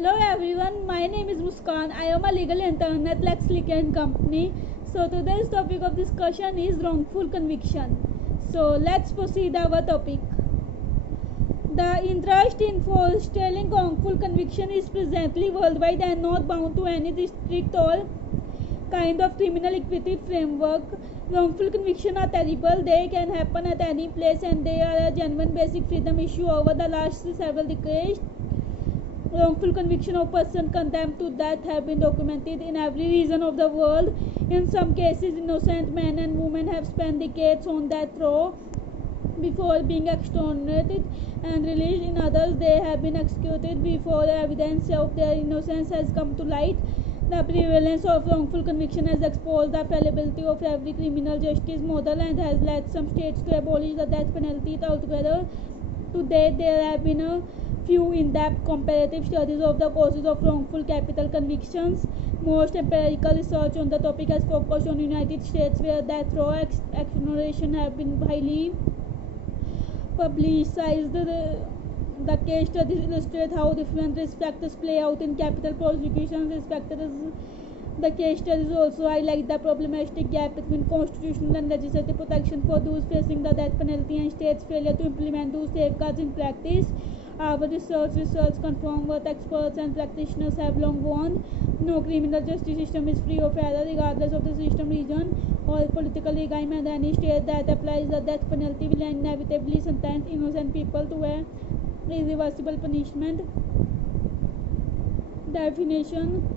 Hello everyone, my name is Muskan. I am a legal intern at Lex Legal Company. So today's topic of discussion is wrongful conviction. So let's proceed our topic. The interest in forestalling wrongful conviction is presently worldwide and not bound to any strict or kind of criminal equity framework. Wrongful conviction are terrible. They can happen at any place and they are a genuine basic freedom issue over the last several decades. Wrongful conviction of person condemned to death have been documented in every region of the world. In some cases, innocent men and women have spent decades on death row before being exonerated and released. In others, they have been executed before evidence of their innocence has come to light. The prevalence of wrongful conviction has exposed the fallibility of every criminal justice model and has led some states to abolish the death penalty altogether. To date, there have been a few in-depth comparative studies of the causes of wrongful capital convictions. Most empirical research on the topic has focused on United States, where death row exoneration have been highly publicized. The case studies illustrate how different risk factors play out in capital prosecutions. The case studies also highlight the problematic gap between constitutional and legislative protection for those facing the death penalty and states' failure to implement those safeguards in practice. Our research confirms what experts and practitioners have long warned. No criminal justice system is free of error, regardless of the system region or political regime, and any state that applies the death penalty will inevitably sentence innocent people to a irreversible punishment. Definition.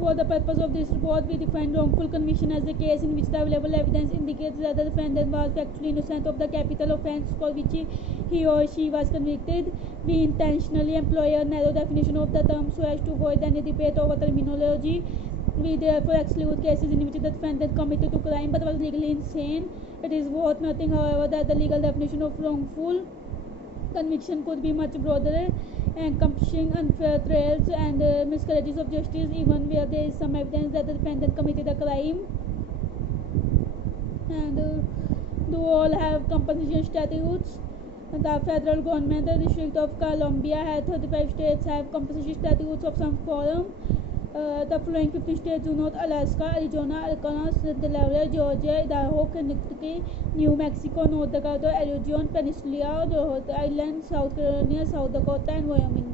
For the purpose of this report, we define wrongful conviction as a case in which the available evidence indicates that the defendant was factually innocent of the capital offence for which he or she was convicted. We intentionally employ a narrow definition of the term so as to avoid any debate over terminology. We therefore exclude cases in which the defendant committed a crime but was legally insane. It is worth noting, however, that the legal definition of wrongful conviction could be much broader, encompassing unfair trials and miscarriages of justice, even where there is some evidence that the defendant committed a crime. And do all have compensation statutes? The federal government, the District of Columbia, had 35 states have compensation statutes of some form. The following 15 states do not: Alaska, Arizona, Arkansas, Delaware, Georgia, Idaho, Kentucky, New Mexico, North Dakota, Arizona, Peninsula, Rhode Island, South Carolina, South Dakota, and Wyoming.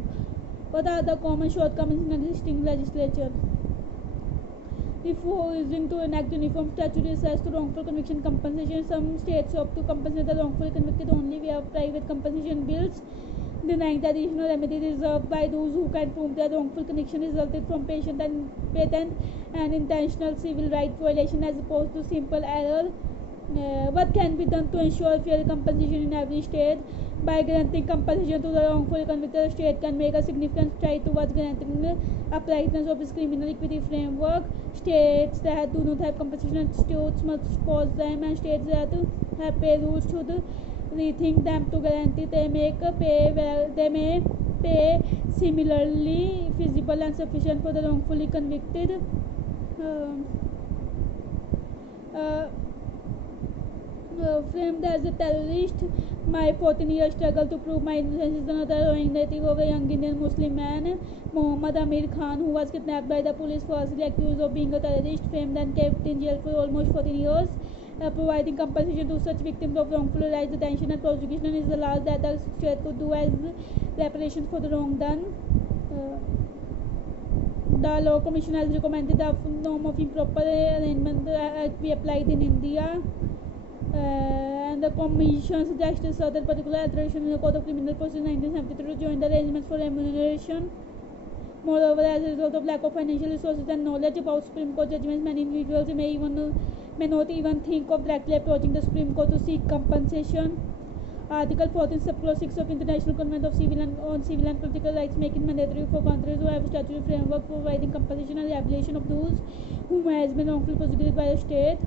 What are the common shortcomings in existing legislature? Refusing to enact uniform statutory access to wrongful conviction compensation, some states opt to compensate the wrongfully convicted only via private compensation bills, denying the additional remedy reserved by those who can prove that wrongful conviction resulted from patent and intentional civil rights violation as opposed to simple error. What can be done to ensure fair compensation in every state? By granting compensation to the wrongfully convicted, the state can make a significant stride towards granting uprightness of its criminal equity framework. States that do not have compensation institutes must pause them, and states that have pay rules should rethink them to guarantee they may pay similarly feasible and sufficient for the wrongfully convicted. Framed as a terrorist, my 14-year struggle to prove my innocence is another harrowing narrative of a young Indian Muslim man, Muhammad Amir Khan, who was kidnapped by the police, falsely accused of being a terrorist, framed and kept in jail for almost 14 years. Providing compensation to such victims of wrongful arrest, detention, and prosecution is the last that the state could do as reparations for the wrong done. The Law Commission has recommended the norm of improper arraignment be applied in India. And the Commission suggested certain particular alteration in the Code of Criminal Procedure 1973 to join the arrangements for remuneration. Moreover, as a result of lack of financial resources and knowledge about Supreme Court judgments, many individuals may not even think of directly approaching the Supreme Court to seek compensation. Article 14, Subclause 6 of International Covenant of Civil and Political Rights make it mandatory for countries who have a statutory framework for providing compensation and rehabilitation of those whom has been wrongfully prosecuted by a state.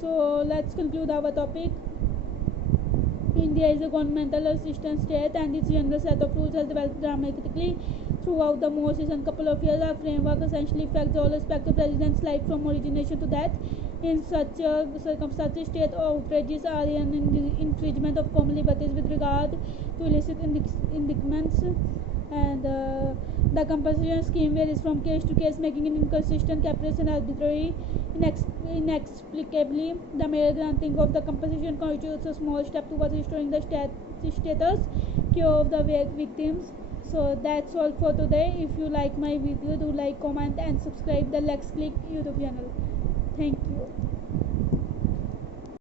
So let's conclude our topic. India is a governmental assistance state and its general set of rules has developed dramatically throughout the most recent couple of years. Our framework essentially affects all aspects of residents' life from origination to death. In such circumstances, state outrages are an infringement of common liberties with regard to illicit indictments, and the compensation scheme varies from case to case, making it inconsistent, capricious, and arbitrary. Inexplicably, the mere granting of the compensation constitutes a small step towards restoring the status quo of the victims. So that's all for today. If you like my video, do like, comment, and subscribe the Lex Click YouTube channel. Thank you.